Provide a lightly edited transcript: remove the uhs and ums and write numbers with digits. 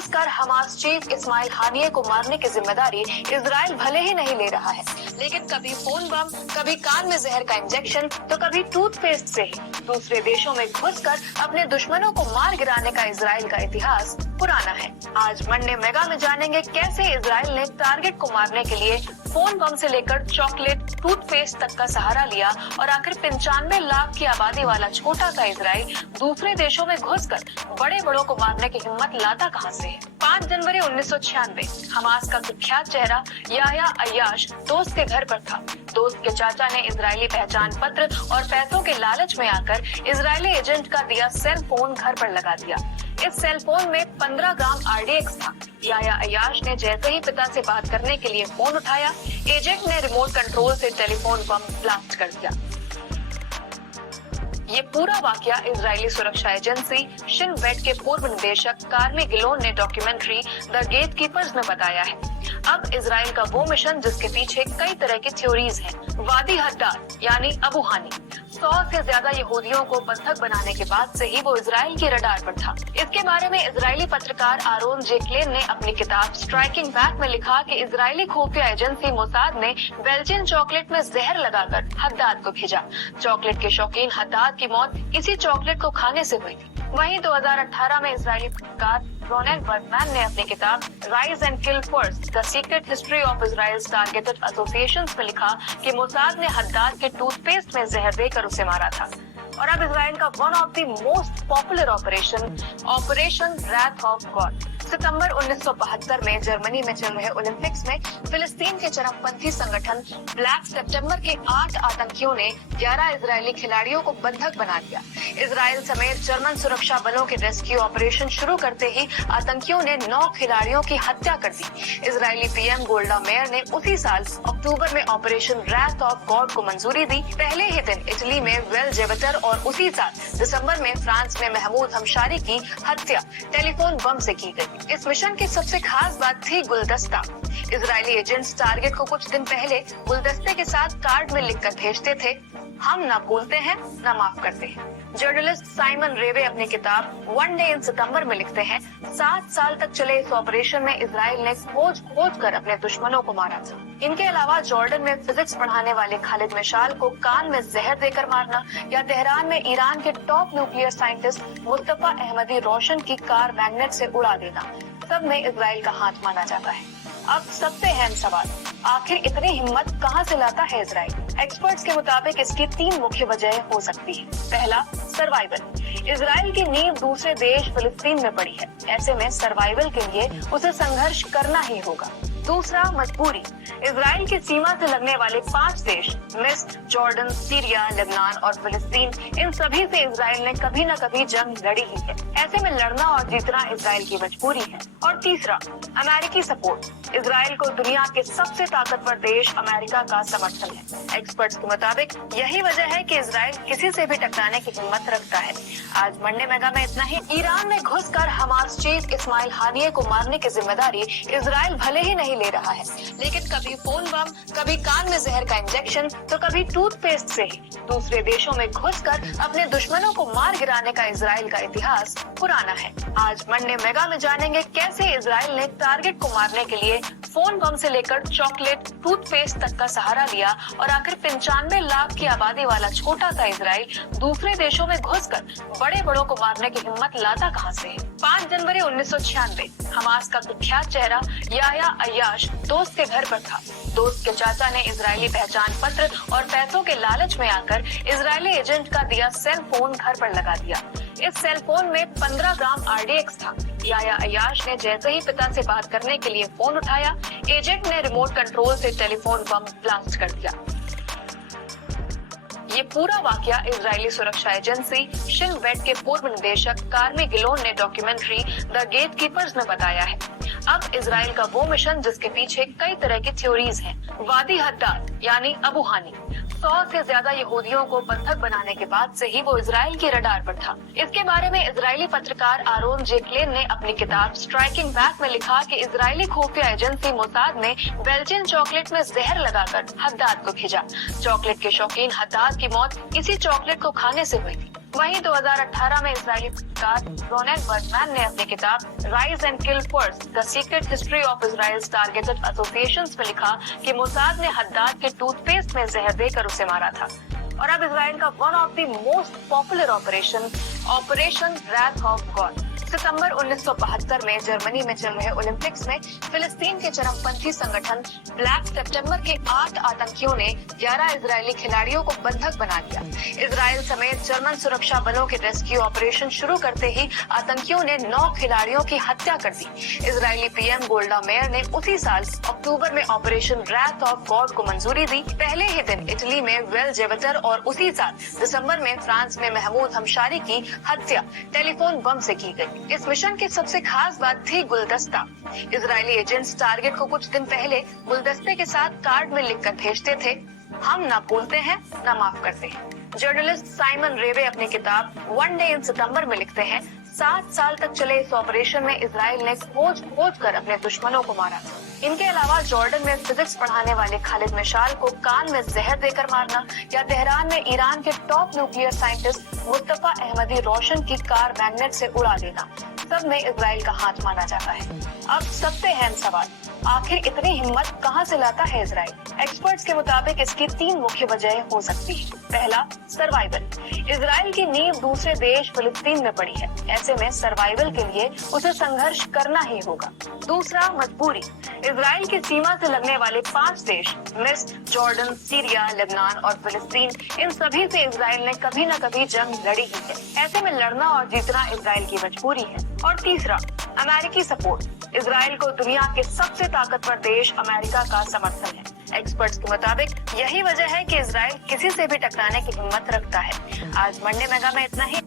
घुसकर Hamas chief Ismail हानिये को मारने की जिम्मेदारी इजराइल भले ही नहीं ले रहा है, लेकिन कभी फोन बम, कभी कान में जहर का इंजेक्शन, तो कभी टूथपेस्ट से ही दूसरे देशों में घुसकर अपने दुश्मनों को मार गिराने का इजराइल का इतिहास पुराना है। आज मंडे मेगा में जानेंगे कैसे इजराइल ने टारगेट को मारने के लिए फोन बम से लेकर चॉकलेट, टूथपेस्ट तक का सहारा लिया और आखिर 95 लाख की आबादी वाला छोटा सा इजराइल दूसरे देशों में घुसकर बड़े बड़ों को मारने की हिम्मत लाता कहां से है। 5 जनवरी 1996 हमास का कुख्यात चेहरा याह्या अय्याश दोस्त के घर पर था। दोस्त के चाचा ने इजरायली पहचान पत्र और पैसों के लालच में आकर इजरायली एजेंट का दिया सेल फोन घर पर लगा दिया। इस सेल फोन में 15 ग्राम RDX था। याह्या अय्याश ने जैसे ही पिता से बात करने के लिए फोन उठाया, एजेंट ने रिमोट कंट्रोल से टेलीफोन बम ब्लास्ट कर दिया। ये पूरा वाकया इजरायली सुरक्षा एजेंसी शिन बेट के पूर्व निदेशक कार्मी गिलोन ने डॉक्यूमेंट्री द गेटकीपर्स में बताया है। अब इजराइल का वो मिशन जिसके पीछे कई तरह की थ्योरीज हैं। वादी हद्दाद यानी अबू हानी 100 से ज्यादा यहूदियों को बंधक बनाने के बाद से ही वो इजराइल के रडार पर था। इसके बारे में इजरायली पत्रकार आरोन जेक्लेन ने अपनी किताब स्ट्राइकिंग बैक में लिखा कि इजरायली खुफिया एजेंसी मोसाद ने बेल्जियन चॉकलेट में जहर लगाकर हद्दाद को भेजा। चॉकलेट के शौकीन हद्दाद की मौत इसी चॉकलेट को खाने से हुई थी। वहीं 2018 में इजरायली पत्रकार रोनेल बर्गमैन ने अपनी किताब rise and kill first the secret history of Israel's targeted associations में लिखा कि मोसाद ने हद्दाद के टूथपेस्ट में जहर देकर उसे मारा था। और अब इजराइल का one of the most popular operation wrath of God सितंबर 1972 में जर्मनी में चल रहे ओलंपिक्स में फिलिस्तीन के चरमपंथी संगठन ब्लैक सितंबर के 8 आतंकियों ने 11 इजरायली खिलाड़ियों को बंधक बना दिया। इजराइल समेत जर्मन सुरक्षा बलों के रेस्क्यू ऑपरेशन शुरू करते ही आतंकियों ने 9 खिलाड़ियों की हत्या कर दी। इजरायली पीएम गोल्डा मेयर ने उसी साल अक्टूबर में ऑपरेशन रैथ ऑफ गॉड को मंजूरी दी। पहले ही दिन इटली में वेल जेवटर और उसी साल दिसंबर में फ्रांस में महमूद हमशारी की हत्या टेलीफोन बम से की गई। इस मिशन की सबसे खास बात थी गुलदस्ता। इजरायली एजेंट्स टारगेट को कुछ दिन पहले गुलदस्ते के साथ कार्ड में लिखकर भेजते थे, हम न भूलते हैं न माफ करते हैं। जर्नलिस्ट साइमन रेवे अपनी किताब वन डे इन सितंबर में लिखते हैं, 7 साल तक चले इस ऑपरेशन में इजराइल ने खोज कर अपने दुश्मनों को मारा था। इनके अलावा जॉर्डन में फिजिक्स पढ़ाने वाले खालिद मिशाल को कान में जहर देकर मारना या तेहरान में ईरान के top nuclear scientist Mustafa Ahmadi Roshan की कार मैग्नेट से उड़ा देना, सब में इजराइल का हाथ माना जाता है। अब सबसे अहम सवाल, आखिर इतनी हिम्मत कहां से लाता है इजराइल? एक्सपर्ट्स के मुताबिक इसकी 3 मुख्य वजह हो सकती है। पहला, सर्वाइवल। इजराइल की नींव दूसरे देश फिलिस्तीन में पड़ी है, ऐसे में सर्वाइवल के लिए उसे संघर्ष करना ही होगा। दूसरा, मजबूरी। इजराइल की सीमा से लगने वाले 5 देश मिस्र, जॉर्डन, सीरिया, लेबनान और फिलिस्तीन, इन सभी से इजराइल ने कभी न कभी जंग लड़ी ही है। ऐसे में लड़ना और जीतना इजराइल की मजबूरी है। और तीसरा, अमेरिकी सपोर्ट। इजराइल को दुनिया के सबसे ताकतवर देश अमेरिका का समर्थन है। एक्सपर्ट्स के मुताबिक यही वजह है कि इजराइल किसी से भी टकराने की हिम्मत रखता है। आज मंडे मेगा में इतना ही। ईरान में घुसकर हमास चीफ इस्माइल हानिये को मारने की जिम्मेदारी इजराइल भले ही नहीं ले रहा है, लेकिन कभी फोन बम, कभी कान में जहर का इंजेक्शन, तो कभी टूथपेस्ट से ही दूसरे देशों में घुसकर अपने दुश्मनों को मार गिराने का इजराइल का इतिहास पुराना है। आज मंडे मेगा में जानेंगे कैसे इजराइल ने टारगेट को मारने के लिए फोन बम से लेकर चॉकलेट, टूथपेस्ट तक का सहारा लिया और आखिर 95 लाख की आबादी वाला छोटा सा इजराइल दूसरे देशों में घुसकर बड़े बड़ों को मारने की हिम्मत लाता कहां से है। 5 जनवरी 1996 हमास का कुख्यात चेहरा याह्या अय्याश दोस्त के घर पर था। दोस्त के चाचा ने इजरायली पहचान पत्र और पैसों के लालच में आकर इजरायली एजेंट का दिया सेल फोन घर पर लगा दिया। इस सेल फोन में 15 ग्राम RDX था। याह्या अय्याश ने जैसे ही पिता से बात करने के लिए फोन उठाया, एजेंट ने रिमोट कंट्रोल से टेलीफोन बम ब्लास्ट कर दिया। ये पूरा वाकया इजरायली सुरक्षा एजेंसी शिन बेट के पूर्व निदेशक कार्मी गिलोन ने डॉक्यूमेंट्री द गेटकीपर्स में बताया है। अब इजराइल का वो मिशन जिसके पीछे कई तरह की थ्योरीज हैं। वादी हद्दाद यानी अबू हानी 100 से ज्यादा यहूदियों को बंधक बनाने के बाद से ही वो इजराइल के रडार पर था। इसके बारे में इजरायली पत्रकार आरोन जेक्लेन ने अपनी किताब स्ट्राइकिंग बैक में लिखा कि इजरायली खुफिया एजेंसी मोसाद ने बेल्जियन चॉकलेट में जहर लगाकर हद्दाद को भेजा। चॉकलेट के शौकीन हद्दाद की मौत इसी चॉकलेट को खाने से हुई थी। वहीं 2018 में इजरायली पत्रकार रोनेन बर्गमैन ने अपनी किताब rise and kill first the secret history of Israel's targeted associations में लिखा कि मोसाद ने हद्दाद के टूथपेस्ट में जहर देकर उसे मारा था। और अब इजराइल का one of the most popular operation wrath of God. सितंबर 1972 में जर्मनी में चल रहे ओलंपिक्स में फिलिस्तीन के चरमपंथी संगठन ब्लैक सितंबर के 8 आतंकियों ने 11 इजरायली खिलाड़ियों को बंधक बना लिया। इजराइल समेत जर्मन सुरक्षा बलों के रेस्क्यू ऑपरेशन शुरू करते ही आतंकियों ने 9 खिलाड़ियों की हत्या कर दी। इजरायली पीएम गोल्डा मेयर ने उसी साल अक्टूबर में ऑपरेशन रैथ ऑफ गॉड को मंजूरी दी। पहले ही दिन इटली में वेल जेवटर और उसी साल दिसंबर में फ्रांस में महमूद हमशारी की हत्या टेलीफोन बम से की गई। इस मिशन की सबसे खास बात थी गुलदस्ता। इजरायली एजेंट्स टारगेट को कुछ दिन पहले गुलदस्ते के साथ कार्ड में लिखकर भेजते थे, हम न भूलते हैं न माफ करते हैं। जर्नलिस्ट साइमन रेवे अपनी किताब वन डे इन सितंबर में लिखते हैं, 7 साल तक चले इस ऑपरेशन में इजराइल ने खोज कर अपने दुश्मनों को मारा था। इनके अलावा जॉर्डन में फिजिक्स पढ़ाने वाले खालिद मिशाल को कान में जहर देकर मारना या तेहरान में ईरान के top nuclear scientist Mustafa Ahmadi Roshan की कार मैग्नेट से उड़ा देना, सब में इजराइल का हाथ माना जाता है। अब सबसे अहम सवाल, आखिर इतनी हिम्मत कहां से लाता है इजराइल? एक्सपर्ट्स के मुताबिक इसकी 3 मुख्य वजहें हो सकती है। पहला, सर्वाइवल। इजराइल की नींव दूसरे देश फिलिस्तीन में पड़ी है, ऐसे में सर्वाइवल के लिए उसे संघर्ष करना ही होगा। दूसरा, मजबूरी। इजराइल की सीमा से लगने वाले 5 देश मिस्र, जॉर्डन, सीरिया, लेबनान और फिलिस्तीन, इन सभी से इजराइल ने कभी न कभी जंग लड़ी ही है। ऐसे में लड़ना और जीतना इजराइल की मजबूरी है। और तीसरा, अमेरिकी सपोर्ट। इजराइल को दुनिया के सबसे ताकतवर देश अमेरिका का समर्थन है। एक्सपर्ट्स के मुताबिक यही वजह है कि इजराइल किसी से भी टकराने की हिम्मत रखता है। आज मंडे मेगा में इतना ही।